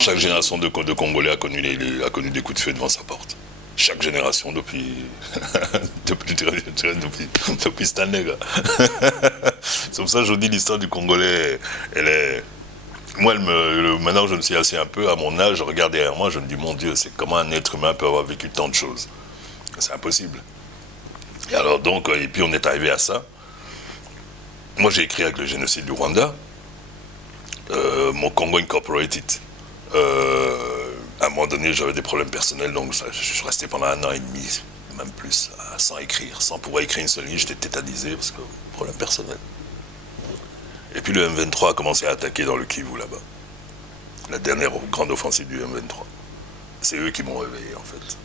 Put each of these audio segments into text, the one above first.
Chaque génération de Congolais a connu des coups de feu devant sa porte. Chaque génération depuis depuis Stanley. C'est pour ça que je vous dis l'histoire du Congolais, elle est... Moi, maintenant je me suis assis un peu, à mon âge, je regarde derrière moi, je me dis, mon Dieu, c'est comment un être humain peut avoir vécu tant de choses. C'est impossible. Et alors donc, et puis on est arrivé à ça. Moi j'ai écrit avec le génocide du Rwanda, mon Congo Incorporated. À un moment donné, j'avais des problèmes personnels, donc je suis resté pendant 1 an et demi, même plus, sans écrire, sans pouvoir écrire une seule ligne. J'étais tétanisé parce que problème personnel. Et puis le M23 a commencé à attaquer dans le Kivu là-bas. La dernière grande offensive du M23. C'est eux qui m'ont réveillé en fait.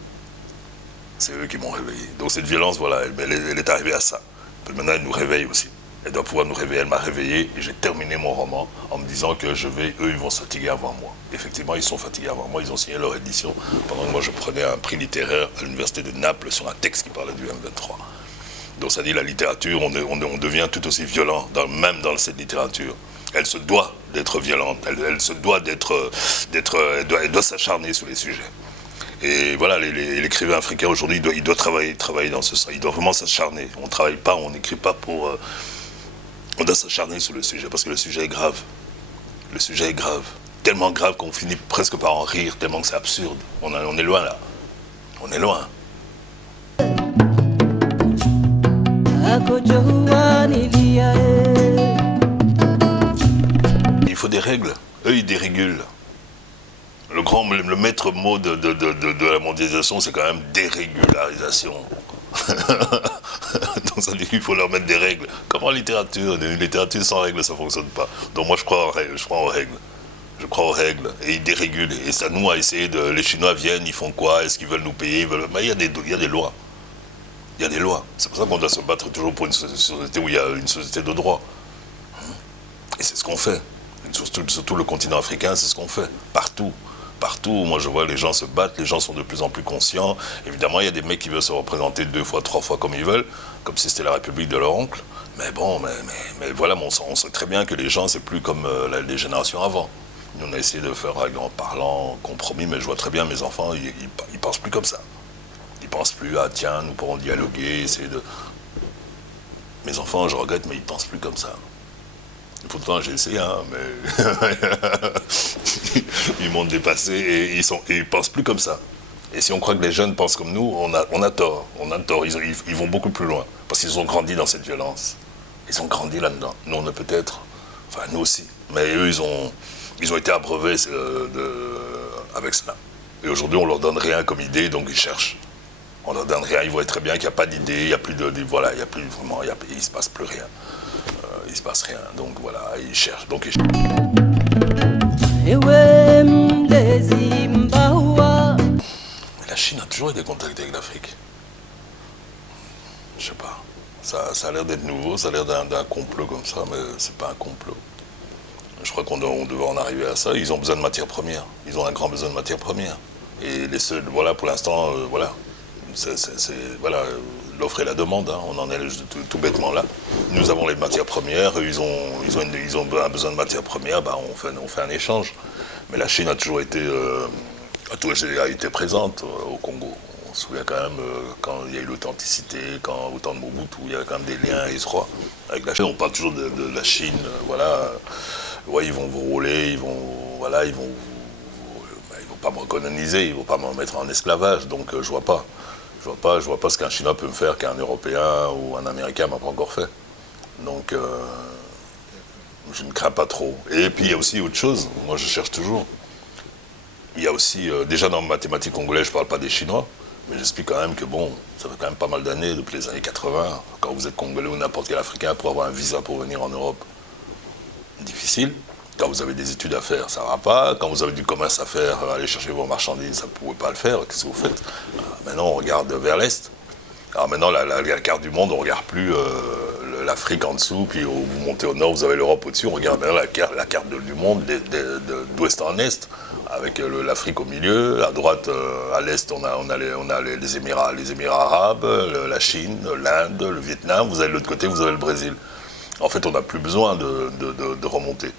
C'est eux qui m'ont réveillé. Donc cette violence, voilà, elle est arrivée à ça. Puis maintenant, elle nous réveille aussi. Elle doit pouvoir nous réveiller. Elle m'a réveillé et j'ai terminé mon roman en me disant que eux, ils vont se fatiguer avant moi. Effectivement, ils sont fatigués avant moi. Ils ont signé leur édition pendant que moi, je prenais un prix littéraire à l'université de Naples sur un texte qui parlait du M23. Donc ça dit, la littérature, on devient tout aussi violent, même dans cette littérature. Elle se doit d'être violente. Elle se doit elle doit s'acharner sur les sujets. Et voilà, l'écrivain africain aujourd'hui, il doit travailler dans ce sens. Il doit vraiment s'acharner. On ne travaille pas, on n'écrit pas pour... On doit s'acharner sur le sujet, parce que le sujet est grave. Le sujet est grave. Tellement grave qu'on finit presque par en rire, tellement que c'est absurde. On est loin là. On est loin. Il faut des règles. Eux, ils dérégulent. Le maître mot de la mondialisation, c'est quand même dérégularisation. Donc ça dit qu'il faut leur mettre des règles. Comme en littérature, une littérature sans règles, ça ne fonctionne pas. Donc moi, je crois aux règles. Je crois aux règles. Et ils dérégulent. Et ça nous a essayé de... Les Chinois viennent, ils font quoi? Est-ce qu'ils veulent nous payer? Mais il y a des lois. Il y a des lois. C'est pour ça qu'on doit se battre toujours pour une société où il y a une société de droit. Et c'est ce qu'on fait. Surtout le continent africain, c'est ce qu'on fait. Partout. Partout, moi je vois les gens se battre, les gens sont de plus en plus conscients. Évidemment, il y a des mecs qui veulent se représenter 2 fois, 3 fois comme ils veulent, comme si c'était la République de leur oncle. Mais bon, mais voilà, on sait très bien que les gens, c'est plus comme les générations avant. Nous, on a essayé de faire règle en parlant, compromis, mais je vois très bien mes enfants, ils pensent plus comme ça. Ils pensent plus à tiens, nous pourrons dialoguer, essayer de... Mes enfants, je regrette, mais ils pensent plus comme ça. Pourtant, j'ai essayé, hein, mais ils m'ont dépassé et ils pensent plus comme ça. Et si on croit que les jeunes pensent comme nous, on a tort. On a tort. Ils vont beaucoup plus loin parce qu'ils ont grandi dans cette violence. Ils ont grandi là-dedans. Nous, on a peut-être, enfin nous aussi, mais eux, ils ont été abreuvés avec cela. Et aujourd'hui, on leur donne rien comme idée, donc ils cherchent. On leur donne rien. Ils voient très bien qu'il n'y a pas d'idée, il n'y a plus voilà, il y a plus vraiment, il se passe plus rien. Il se passe rien, donc voilà, ils cherchent. Donc Mais la Chine a toujours eu des contacts avec l'Afrique. Je sais pas. Ça a l'air d'être nouveau, ça a l'air d'un complot comme ça, mais c'est pas un complot. Je crois qu'on devait en arriver à ça. Ils ont besoin de matières premières. Ils ont un grand besoin de matières premières. Et les seuls, voilà, pour l'instant, voilà. Voilà, l'offre et la demande, hein, on en est tout bêtement là. Nous avons les matières premières, ils ont un besoin de matières premières, bah on fait un échange. Mais la Chine a toujours été présente au Congo. On se souvient quand même quand il y a eu l'authenticité, au temps de Mobutu, il y avait quand même des liens étroits avec la Chine. On parle toujours de la Chine, voilà. Ouais, ils vont vous rouler, ils vont pas me coloniser, ils vont pas me mettre en esclavage, donc je vois pas. Je vois pas ce qu'un Chinois peut me faire qu'un Européen ou un Américain m'a pas encore fait. Donc, je ne crains pas trop. Et puis, il y a aussi autre chose. Moi, je cherche toujours. Il y a aussi, déjà dans mathématiques congolaises, je parle pas des Chinois, mais j'explique quand même que bon, ça fait quand même pas mal d'années, depuis les années 80, quand vous êtes Congolais ou n'importe quel Africain, pour avoir un visa pour venir en Europe, difficile. Quand vous avez des études à faire, ça ne va pas. Quand vous avez du commerce à faire, aller chercher vos marchandises, ça ne pouvait pas le faire. Qu'est-ce que vous faites? Maintenant, on regarde vers l'Est. Alors maintenant, la carte du monde, on ne regarde plus l'Afrique en dessous, puis vous montez au nord, vous avez l'Europe au-dessus. On regarde maintenant la carte du monde d'ouest en est. avec l'Afrique au milieu. À droite, à l'est, on a les Émirats arabes, la Chine, l'Inde, le Vietnam. Vous avez de l'autre côté, vous avez le Brésil. En fait, on n'a plus besoin de remonter.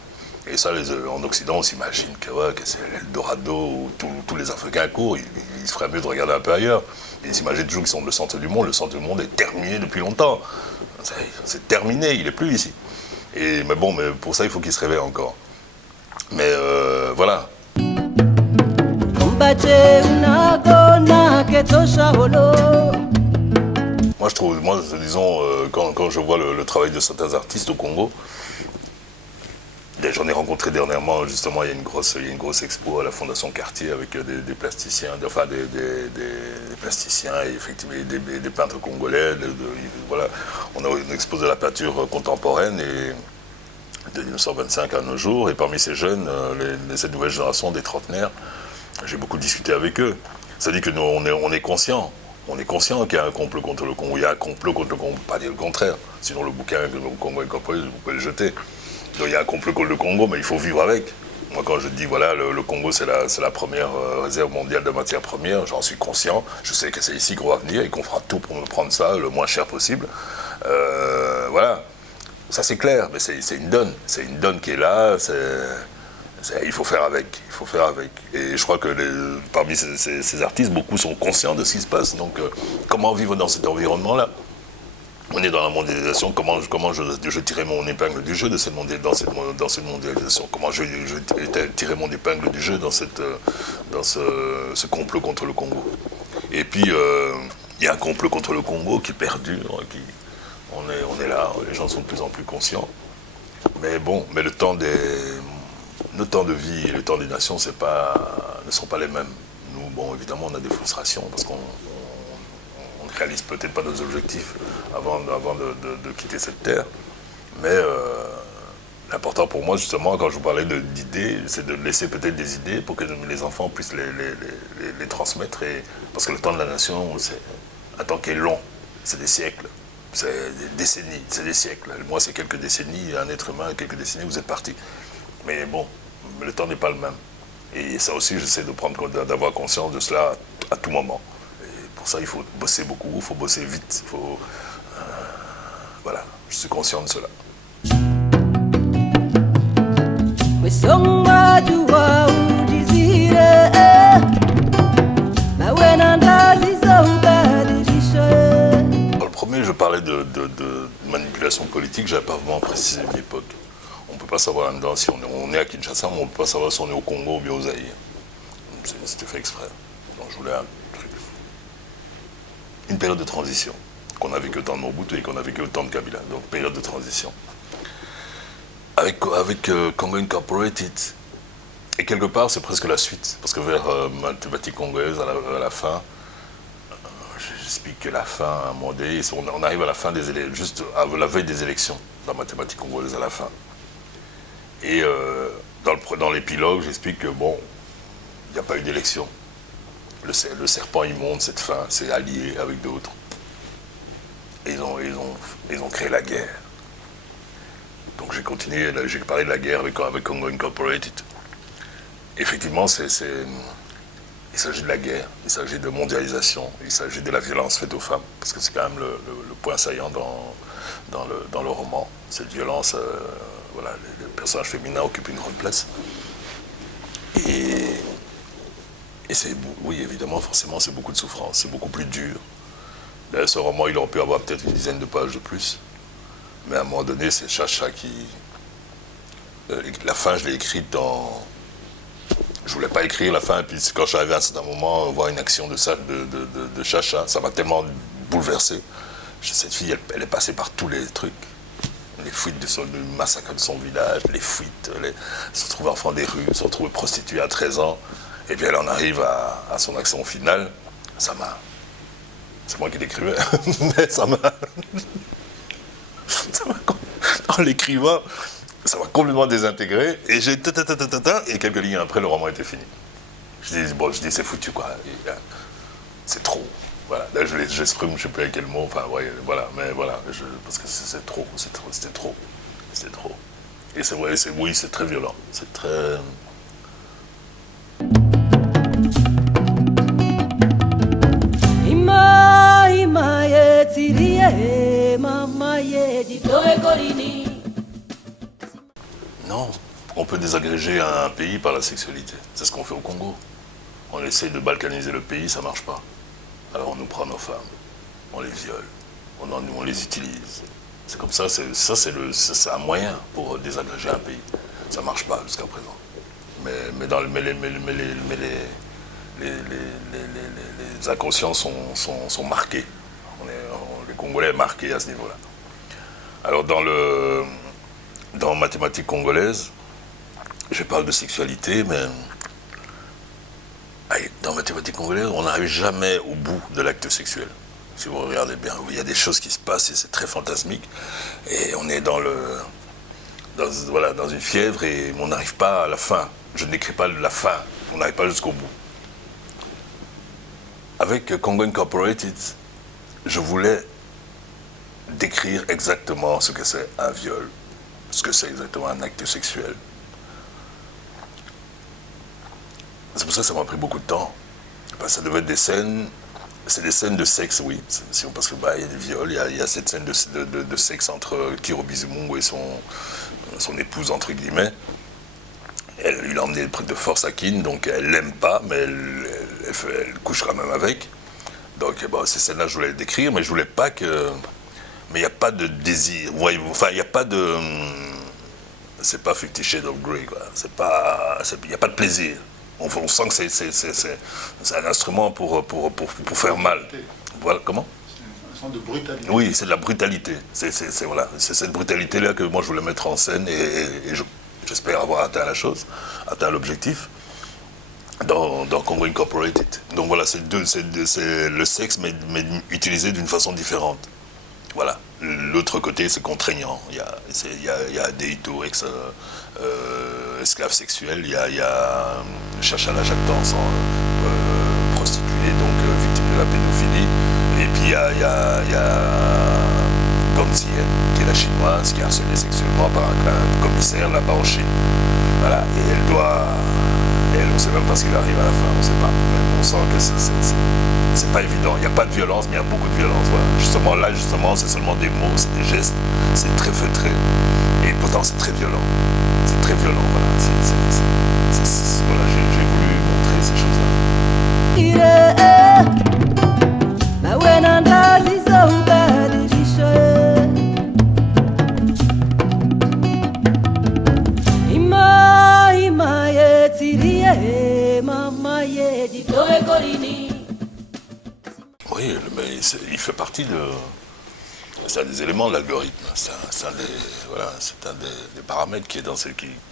Et ça, en Occident, on s'imagine que c'est l'Eldorado où tous les Africains courent. Il se ferait mieux de regarder un peu ailleurs. Ils s'imaginent toujours qu'ils sont le centre du monde. Le centre du monde est terminé depuis longtemps. C'est terminé, il n'est plus ici. Mais pour ça, il faut qu'ils se réveillent encore. Mais voilà. Disons, quand je vois le travail de certains artistes au Congo, j'en ai rencontré dernièrement, justement, il y a une grosse expo à la Fondation Cartier avec des plasticiens, des plasticiens et effectivement des peintres congolais. Voilà. On a une expo de la peinture contemporaine de 1925 à nos jours, et parmi ces jeunes, cette nouvelle génération des trentenaires, j'ai beaucoup discuté avec eux. Ça dit que nous, on est conscients. On est conscient qu'il y a un complot contre le Congo. Il y a un complot contre le Congo, pas dire le contraire. Sinon, le bouquin que le Congo incorporé, vous pouvez le jeter. Donc, il y a un complot contre le Congo, mais il faut vivre avec. Moi, quand je dis, voilà, le Congo, c'est la première réserve mondiale de matières premières, j'en suis conscient. Je sais que c'est ici qu'on va venir et qu'on fera tout pour me prendre ça le moins cher possible. Voilà. Ça, c'est clair, mais c'est une donne. C'est une donne qui est là. Il faut faire avec. Il faut faire avec. Et je crois que parmi ces artistes, beaucoup sont conscients de ce qui se passe. Donc, comment vivre dans cet environnement-là? On est dans la mondialisation. Comment je tirais mon épingle du jeu dans cette mondialisation? Comment je tirais mon épingle du jeu dans ce complot contre le Congo? Et puis, il y a un complot contre le Congo qui perdure. On est là. Les gens sont de plus en plus conscients. Mais bon, le temps de vie et le temps des nations ne sont pas les mêmes. Nous, bon, évidemment, on a des frustrations parce qu'on ne réalise peut-être pas nos objectifs avant de quitter cette terre. Mais l'important pour moi, justement, quand je vous parlais d'idées, c'est de laisser peut-être des idées pour que les enfants puissent les transmettre. Parce que le temps de la nation, c'est un temps qui est long, c'est des siècles. C'est des décennies, c'est des siècles. Moi, c'est quelques décennies, un être humain, quelques décennies, vous êtes parti. Mais bon, le temps n'est pas le même. Et ça aussi, j'essaie d'avoir conscience de cela à tout moment. Et pour ça, il faut bosser beaucoup, il faut bosser vite. Voilà, je suis conscient de cela. Premier, je parlais de manipulation politique, j'avais pas vraiment précisé une époque. On ne peut pas savoir là-dedans si on est à Kinshasa, mais on ne peut pas savoir si on est au Congo ou bien au Zaïre. C'était fait exprès. Donc je voulais un truc. Une période de transition, qu'on a vécu au temps de Mobutu et qu'on a vécu au temps de Kabila. Donc période de transition. Avec Congo Incorporated. Et quelque part, c'est presque la suite. Parce que vers Mathématiques congolaises, à la fin, j'explique que la fin, à un moment donné, on arrive à la fin des élections, juste à la veille des élections, dans Mathématiques congolaises à la fin. Et dans l'épilogue, j'explique que bon, il n'y a pas eu d'élection. Le serpent immonde, cette fin, s'est allié avec d'autres. Et ils ont créé la guerre. Donc j'ai continué, j'ai parlé de la guerre avec Congo Incorporated. Effectivement, il s'agit de la guerre, il s'agit de mondialisation, il s'agit de la violence faite aux femmes, parce que c'est quand même le point saillant dans le roman. Cette violence, voilà, les personnages féminins occupent une grande place. Et oui, évidemment, forcément, c'est beaucoup de souffrance, c'est beaucoup plus dur. D'ailleurs, ce roman, il aurait pu avoir peut-être une dizaine de pages de plus. Mais à un moment donné, c'est Chacha qui... la fin, je l'ai écrite dans... Je voulais pas écrire la fin, et puis quand je suis arrivé à un certain moment, voir une action de Chacha, ça m'a tellement bouleversé. Cette fille, elle est passée par tous les trucs. Les fuites du massacre de son village, les fuites, elle se retrouve enfant des rues, se retrouve prostituée à 13 ans, et puis elle en arrive à son action finale. Ça m'a... C'est moi qui l'écrivais, mais ça m'a... En l'écrivant, ça m'a complètement désintégré, et et quelques lignes après, le roman était fini. Je dis c'est foutu, quoi. C'est trop. Voilà, là j'exprime, je ne sais plus avec quel mot, enfin, ouais, voilà, mais voilà, parce que c'était trop. Et c'est vrai, oui, c'est très violent, c'est très... peut désagréger un pays par la sexualité. C'est ce qu'on fait au Congo. On essaie de balkaniser le pays, ça marche pas. Alors on nous prend nos femmes, on les viole, on les utilise. C'est comme ça, c'est un moyen pour désagréger un pays. Ça marche pas jusqu'à présent. Mais les inconscients sont marqués. Les Congolais sont marqués à ce niveau-là. Alors dans mathématiques congolaises, je parle de sexualité, mais dans mathématiques congolaises, on n'arrive jamais au bout de l'acte sexuel. Si vous regardez bien, il y a des choses qui se passent et c'est très fantasmique. Et on est dans une fièvre et on n'arrive pas à la fin. Je n'écris pas la fin, on n'arrive pas jusqu'au bout. Avec Congo Incorporated, je voulais décrire exactement ce que c'est un viol, ce que c'est exactement un acte sexuel. C'est pour ça que ça m'a pris beaucoup de temps. Parce que ça devait être des scènes, c'est des scènes de sexe, oui. Parce qu'il y a des viols, il y a cette scène de sexe entre Kiro Bizumungu et son épouse, entre guillemets. Elle lui a emmené de force à Kin, donc elle l'aime pas, mais elle couche quand même avec. Donc ces scènes-là, je voulais les décrire, mais je voulais pas que... Mais il n'y a pas de désir. Enfin, il n'y a pas de... C'est pas 50 Shades of Grey, quoi. Il n'y a pas de plaisir. On sent que c'est un instrument pour faire mal. Voilà, comment ? C'est une sorte de brutalité. Oui, c'est de la brutalité. C'est cette brutalité-là que moi je voulais mettre en scène et j'espère avoir atteint l'objectif dans Congo Incorporated. Donc voilà, c'est le sexe mais utilisé d'une façon différente. Voilà. L'autre côté, c'est contraignant. Il y a Deito, esclave sexuel, il y a cherche à la jactance, prostituée, donc victime de la pédophilie. Et puis il y a Gonzi, qui est la chinoise, qui est harcelée sexuellement par un commissaire là-bas en Chine. Voilà. Et on ne sait même pas ce qu'il arrive à la fin, on ne sait pas. Mais on sent que c'est pas évident. Il n'y a pas de violence, mais il y a beaucoup de violence. Voilà. Justement, c'est seulement des mots, c'est des gestes, c'est très feutré. Et pourtant, c'est très violent. C'est très violent, voilà. Voilà, j'ai voulu montrer ces choses-là. Oui, mais il fait partie de... C'est un des éléments de l'algorithme. C'est un des paramètres qui est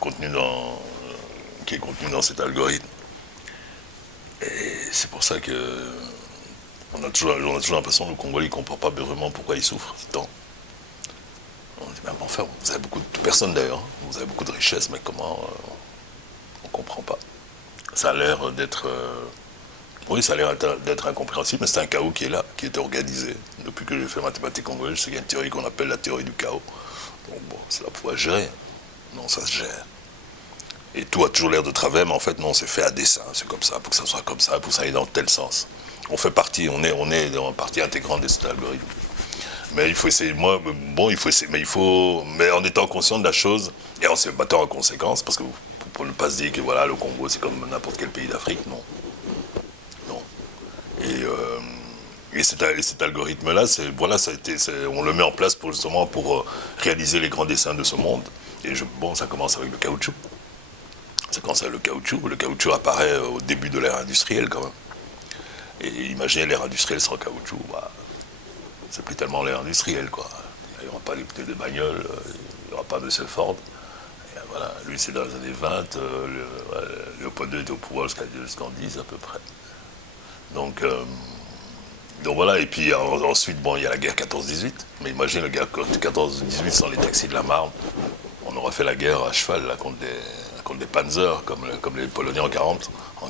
contenu dans cet algorithme. Et c'est pour ça que on a toujours l'impression que le Congolais ne comprend pas vraiment pourquoi il souffre tant. On dit même enfin, vous avez beaucoup de personnes d'ailleurs, vous avez beaucoup de richesses, mais comment on ne comprend pas. Ça a l'air d'être... Oui, ça a l'air d'être incompréhensible, mais c'est un chaos qui est là, qui est organisé. Depuis que j'ai fait mathématiques congolaises, je sais qu'il y a une théorie qu'on appelle la théorie du chaos. Donc bon, ça pourrait gérer. Non, ça se gère. Et tout a toujours l'air de travers, mais en fait, non, c'est fait à dessein. C'est comme ça, pour que ça soit comme ça, pour que ça aille dans tel sens. On fait partie, on est dans partie intégrante de cet algorithme. Mais il faut essayer, mais en étant conscient de la chose et en se battant en conséquence, parce que pour ne pas se dire que voilà, le Congo, c'est comme n'importe quel pays d'Afrique, non. Et cet algorithme-là, on le met en place justement pour réaliser les grands desseins de ce monde. Et ça commence avec le caoutchouc. Ça commence avec le caoutchouc. Le caoutchouc apparaît au début de l'ère industrielle quand même. Et imaginez l'ère industrielle sans caoutchouc, c'est plus tellement l'ère industrielle, quoi. Il n'y aura pas les pneus de bagnole, il n'y aura pas M. Ford. Et voilà, lui, c'est dans les années 20, Léopold II était au pouvoir jusqu'en 10 à peu près. Donc voilà, et puis ensuite, il y a la guerre 14-18, mais imaginez la guerre 14-18 sans les taxis de la Marne. On aurait fait la guerre à cheval là, contre des panzers, comme les Polonais en 40, ou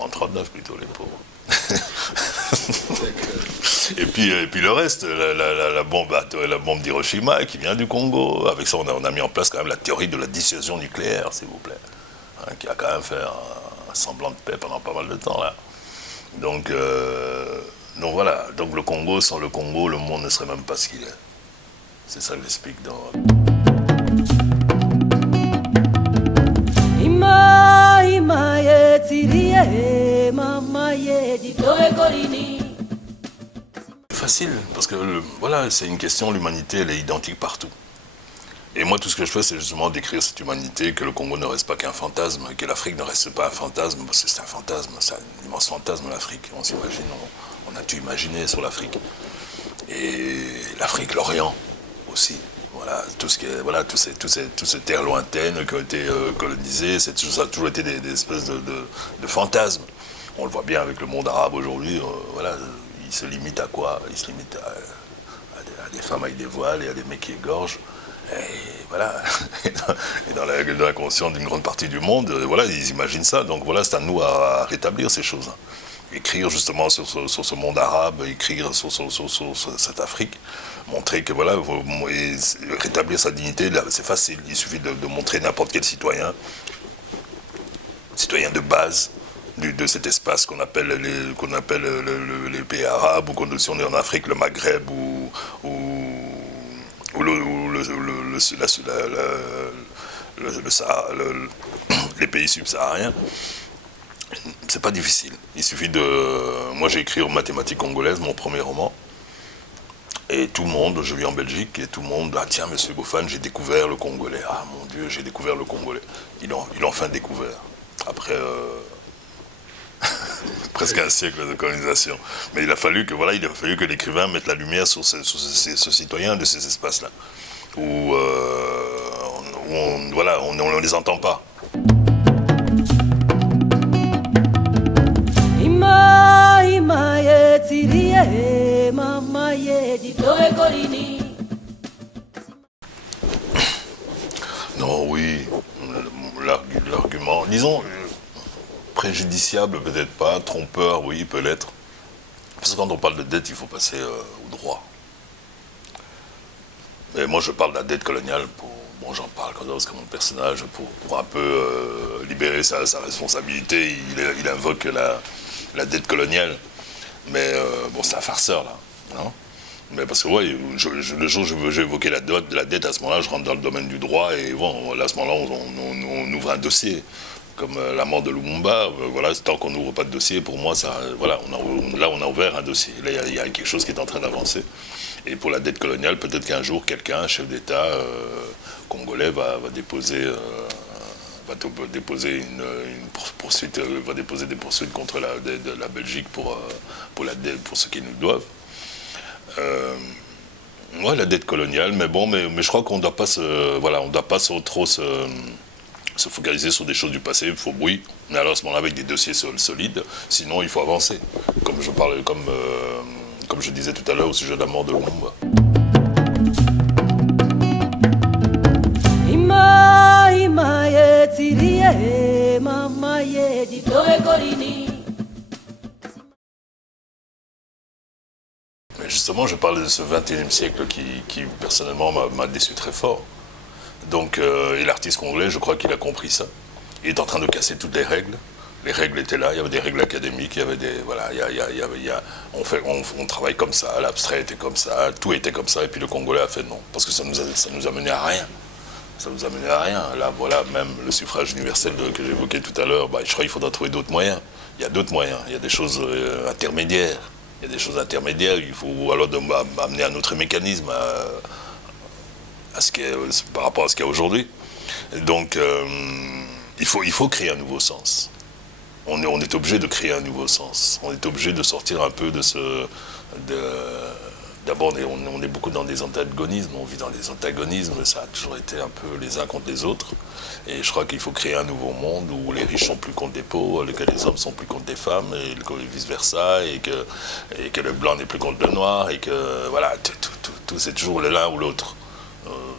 en 39 plutôt, les pauvres. et puis le reste, la bombe d'Hiroshima qui vient du Congo. Avec ça, on a mis en place quand même la théorie de la dissuasion nucléaire, s'il vous plaît, qui a quand même fait un semblant de paix pendant pas mal de temps là. Donc voilà, donc le Congo, sans le Congo, le monde ne serait même pas ce qu'il est. C'est ça que j'explique dans... Facile, parce que voilà, c'est une question, l'humanité, elle est identique partout. Et moi, tout ce que je fais, c'est justement décrire cette humanité, que le Congo ne reste pas qu'un fantasme, que l'Afrique ne reste pas un fantasme, parce que c'est un fantasme, c'est un immense fantasme, l'Afrique. On s'imagine, on a tout imaginé sur l'Afrique. Et l'Afrique, l'Orient aussi. Voilà, tout ce qui est, voilà, toutes ces terres lointaines qui ont été colonisées, ça a toujours été des espèces de fantasmes. On le voit bien avec le monde arabe aujourd'hui, voilà, il se limite à quoi? Il se limite à des femmes avec des voiles et à des mecs qui égorgent. Et voilà, et dans la conscience d'une grande partie du monde, voilà, ils imaginent ça. Donc voilà, c'est à nous à rétablir ces choses. Écrire justement sur ce monde arabe, écrire sur cette Afrique, montrer que voilà, rétablir sa dignité, c'est facile. Il suffit de montrer n'importe quel citoyen de base, de cet espace qu'on appelle les pays arabes, ou si on est en Afrique, le Maghreb, les pays subsahariens. C'est pas difficile. Il suffit de... Moi, j'ai écrit en mathématiques congolaises, mon premier roman. Et tout le monde, je vis en Belgique, et tout le monde, ah tiens, monsieur Bofan, j'ai découvert le Congolais. Ah mon Dieu, j'ai découvert le Congolais. Ils l'ont enfin découvert. Après presque un siècle de colonisation. Mais il a fallu que l'écrivain mette la lumière sur ce citoyen de ces espaces-là. Où on ne les entend pas. Non, oui, l'argument, disons, préjudiciable peut-être pas, trompeur, oui, peut l'être. Parce que quand on parle de dette, il faut passer au droit. Mais moi, je parle de la dette coloniale, bon, j'en parle comme mon personnage, pour un peu libérer sa responsabilité. Il invoque la dette coloniale. Mais bon, c'est un farceur, là. Non, mais parce que, ouais, le jour où je veux évoquer la dette, à ce moment-là, je rentre dans le domaine du droit, et bon, là, à ce moment-là, on ouvre un dossier. Comme la mort de Lumumba, voilà, tant qu'on n'ouvre pas de dossier, pour moi, ça, voilà, on a ouvert un dossier. Là, il y a quelque chose qui est en train d'avancer. Et pour la dette coloniale, peut-être qu'un jour, quelqu'un, un chef d'État congolais, va déposer une poursuite, va déposer des poursuites contre la Belgique pour ce qu'ils nous doivent. Ouais, la dette coloniale, mais bon, mais je crois qu'on ne doit pas trop se focaliser sur des choses du passé. Il faut, oui, mais alors à ce moment-là avec des dossiers solides, sinon il faut avancer. Comme je disais tout à l'heure au sujet de la mort de Lumumba. Mais justement, je parle de ce XXIe siècle qui personnellement m'a déçu très fort. Donc, et l'artiste congolais, je crois qu'il a compris ça. Il est en train de casser toutes les règles. Les règles étaient là, il y avait des règles académiques, il y avait des... Voilà, on travaille comme ça, l'abstrait était comme ça, tout était comme ça, et puis le Congolais a fait non. Parce que ça nous a mené à rien. Ça nous a mené à rien. Là, voilà, même le suffrage universel que j'évoquais tout à l'heure, je crois qu'il faudra trouver d'autres moyens. Il y a d'autres moyens, il y a des choses intermédiaires. Il y a des choses intermédiaires, il faut alors amener un autre mécanisme par rapport à ce qu'il y a aujourd'hui. Donc, il faut créer un nouveau sens. On est obligé de créer un nouveau sens. On est obligé de sortir un peu de ce... D'abord, on est beaucoup dans des antagonismes, on vit dans des antagonismes, ça a toujours été un peu les uns contre les autres. Et je crois qu'il faut créer un nouveau monde où les riches sont plus contre les pauvres, que les hommes sont plus contre les femmes, et vice-versa, et que le blanc n'est plus contre le noir, et que, voilà, tout c'est toujours l'un ou l'autre.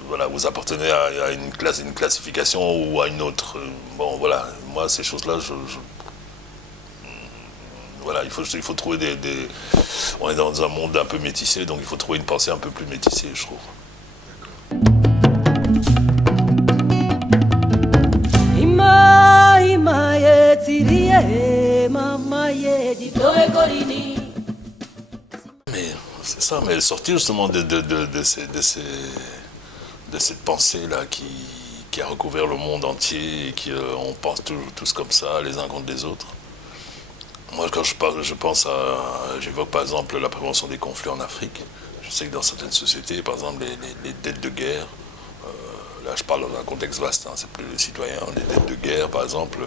Voilà, vous appartenez à une classification ou à une autre. Bon, voilà, moi, ces choses-là, voilà, il faut trouver on est dans un monde un peu métissé, donc il faut trouver une pensée un peu plus métissée, je trouve. Mais c'est ça, mais sortir justement de cette pensée-là qui a recouvert le monde entier et on pense tous comme ça, les uns contre les autres. Moi, quand je parle, je pense à, j'évoque par exemple la prévention des conflits en Afrique. Je sais que dans certaines sociétés, par exemple, les dettes de guerre, là je parle dans un contexte vaste, hein, c'est plus les citoyens, les dettes de guerre, par exemple,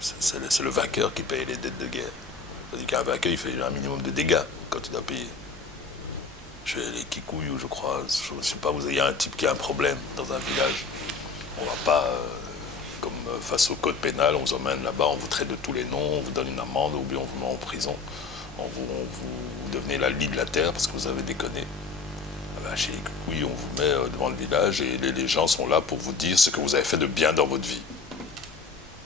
c'est le vainqueur qui paye les dettes de guerre. C'est-à-dire qu'un vainqueur, il fait un minimum de dégâts quand il doit payer. Chez les Kikuyu, je crois, je sais pas, il y a un type qui a un problème dans un village. On va pas, comme face au code pénal, on vous emmène là-bas, on vous traite de tous les noms, on vous donne une amende, ou bien on vous met en prison. Vous devenez la lie de la terre parce que vous avez déconné. Ah ben, chez les Kikuyu, on vous met devant le village et les gens sont là pour vous dire ce que vous avez fait de bien dans votre vie.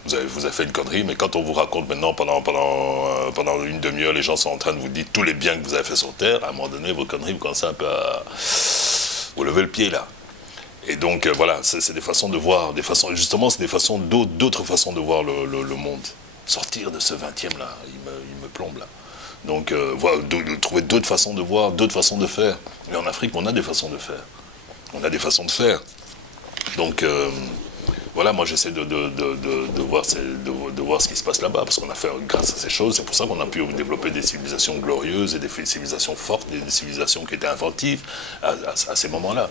Vous avez fait une connerie, mais quand on vous raconte maintenant, pendant une demi-heure, les gens sont en train de vous dire tous les biens que vous avez fait sur Terre, à un moment donné, vos conneries, vous commencez un peu à vous lever le pied, là. Et donc, voilà, c'est des façons de voir, justement, c'est des façons, d'autres façons de voir le monde. Sortir de ce 20e, là, il me plombe, là. Donc, trouver d'autres façons de voir, d'autres façons de faire. Et en Afrique, on a des façons de faire. On a des façons de faire. Donc, voilà, moi j'essaie de voir ce qui se passe là-bas, parce qu'on a fait, grâce à ces choses, c'est pour ça qu'on a pu développer des civilisations glorieuses et des civilisations fortes, des civilisations qui étaient inventives à ces moments-là.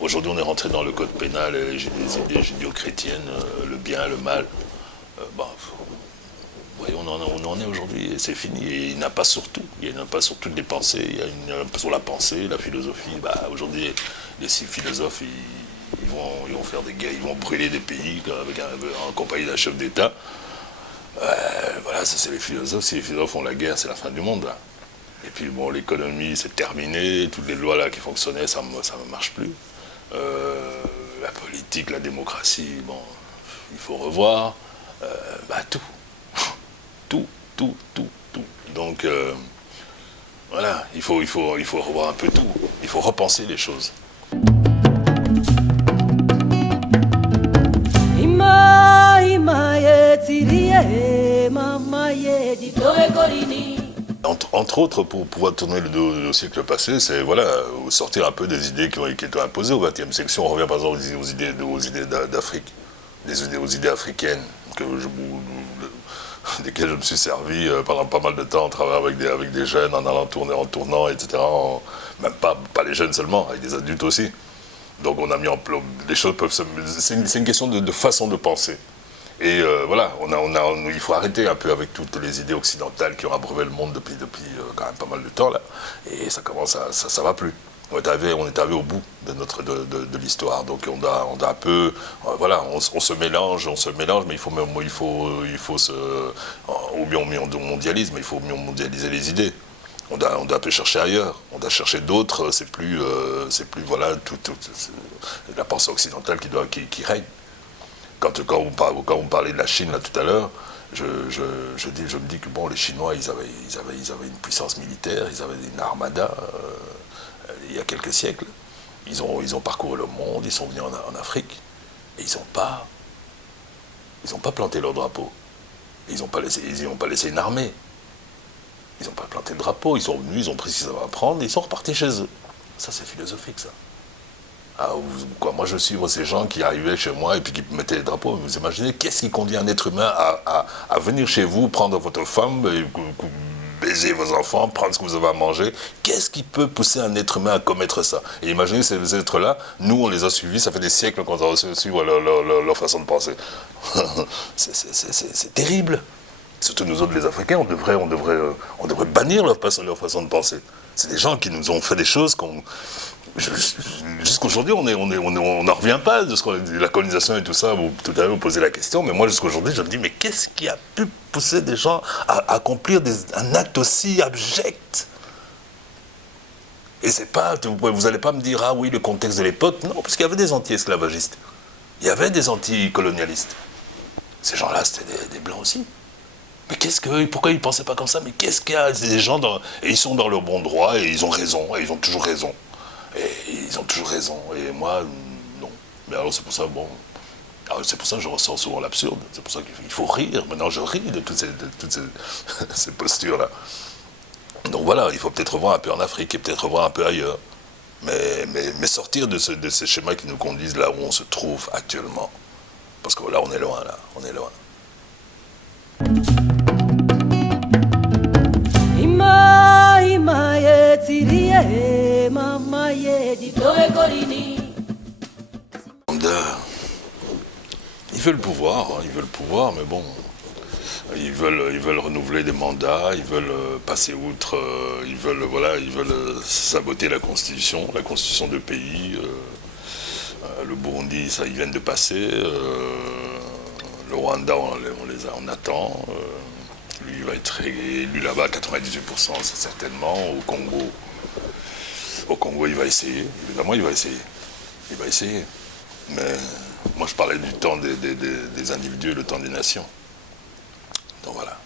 Aujourd'hui, on est rentré dans le code pénal, j'ai des idées judéo-chrétiennes, le bien, le mal. Bon, vous voyez, on en est aujourd'hui, et c'est fini. Et il n'y en a pas sur tout. Il n'y en a pas sur toutes les pensées. Il y a sur la pensée, la philosophie. Bah, aujourd'hui, les six philosophes, ils vont faire des guerres, ils vont brûler des pays en compagnie d'un chef d'État. Voilà, ça c'est les philosophes. Si les philosophes font la guerre, c'est la fin du monde, là. Et puis bon, l'économie, c'est terminé. Toutes les lois là qui fonctionnaient, ça ne marche plus. La politique, la démocratie, bon, il faut revoir. Tout. Tout. Donc, voilà, il faut revoir un peu tout. Il faut repenser les choses. Entre autres, pour pouvoir tourner le dos au siècle passé, c'est voilà, sortir un peu des idées qui ont été imposées au XXe siècle. Si on revient par exemple aux idées d'Afrique, aux idées africaines, desquelles je me suis servi pendant pas mal de temps en travaillant avec des jeunes, en allant tourner, en tournant, etc. Même pas les jeunes seulement, avec des adultes aussi. Donc on a mis en place, les choses peuvent se... C'est une question de façon de penser. Et voilà, il faut arrêter un peu avec toutes les idées occidentales qui ont abreuvé le monde depuis quand même pas mal de temps là. Et ça commence à, ça va plus. On est arrivé au bout de l'histoire. Donc on doit un peu, voilà, on se mélange, mais il faut se, ou bien on mondialise, mais il faut mieux mondialiser les idées. On doit un peu chercher ailleurs. On doit chercher d'autres. C'est plus voilà, la pensée occidentale qui règne. Quand vous parlez de la Chine là tout à l'heure, je me dis que bon, les Chinois, ils avaient une puissance militaire, ils avaient une armada il y a quelques siècles. Ils ont parcouru le monde, ils sont venus en Afrique et ils n'ont pas planté leur drapeau. Ils n'ont pas laissé une armée. Ils n'ont pas planté le drapeau. Ils sont venus, ils ont pris ce qu'ils avaient à prendre, et ils sont repartis chez eux. Ça, c'est philosophique, ça. Moi je suivre ces gens qui arrivaient chez moi et puis qui mettaient les drapeaux. Vous imaginez, qu'est-ce qui conduit un être humain à venir chez vous, prendre votre femme, et baiser vos enfants, prendre ce que vous avez à manger? Qu'est-ce qui peut pousser un être humain à commettre ça? Et imaginez ces êtres-là, nous on les a suivis, ça fait des siècles qu'on a suivi leur façon de penser. C'est terrible. Surtout nous autres les Africains, on devrait bannir leur façon de penser. C'est des gens qui nous ont fait des choses qu'on... Jusqu'aujourd'hui, on n'en revient pas de la colonisation et tout ça. Tout à l'heure, vous posez la question, mais moi, jusqu'aujourd'hui, je me dis, mais qu'est-ce qui a pu pousser des gens à accomplir un acte aussi abject? Et c'est pas, vous n'allez pas me dire, ah oui, le contexte de l'époque. Non, parce qu'il y avait des anti-esclavagistes. Il y avait des anti-colonialistes. Ces gens-là, c'était des blancs aussi. Mais pourquoi ils ne pensaient pas comme ça? Mais qu'est-ce qu'il y a? C'est des gens et ils sont dans leur bon droit et ils ont raison, et ils ont toujours raison. Et ils ont toujours raison. Et moi, non. Mais alors c'est pour ça, c'est pour ça que je ressens souvent l'absurde. C'est pour ça qu'il faut rire. Maintenant, je ris de toutes ces postures-là. Donc voilà, il faut peut-être revoir un peu en Afrique et peut-être revoir un peu ailleurs. Mais sortir de ces schémas qui nous conduisent là où on se trouve actuellement. Parce que là, on est loin, là. On est loin. Ils veulent le pouvoir, mais bon, ils veulent renouveler des mandats, ils veulent passer outre, ils veulent saboter la constitution de pays. Le Burundi, ça, ils viennent de passer. Le Rwanda, on attend. Lui, il va être élu là-bas, 98%, c'est certainement. Au Congo, il va essayer. Évidemment, il va essayer. Il va essayer. Mais moi, je parlais du temps des individus et le temps des nations. Donc voilà.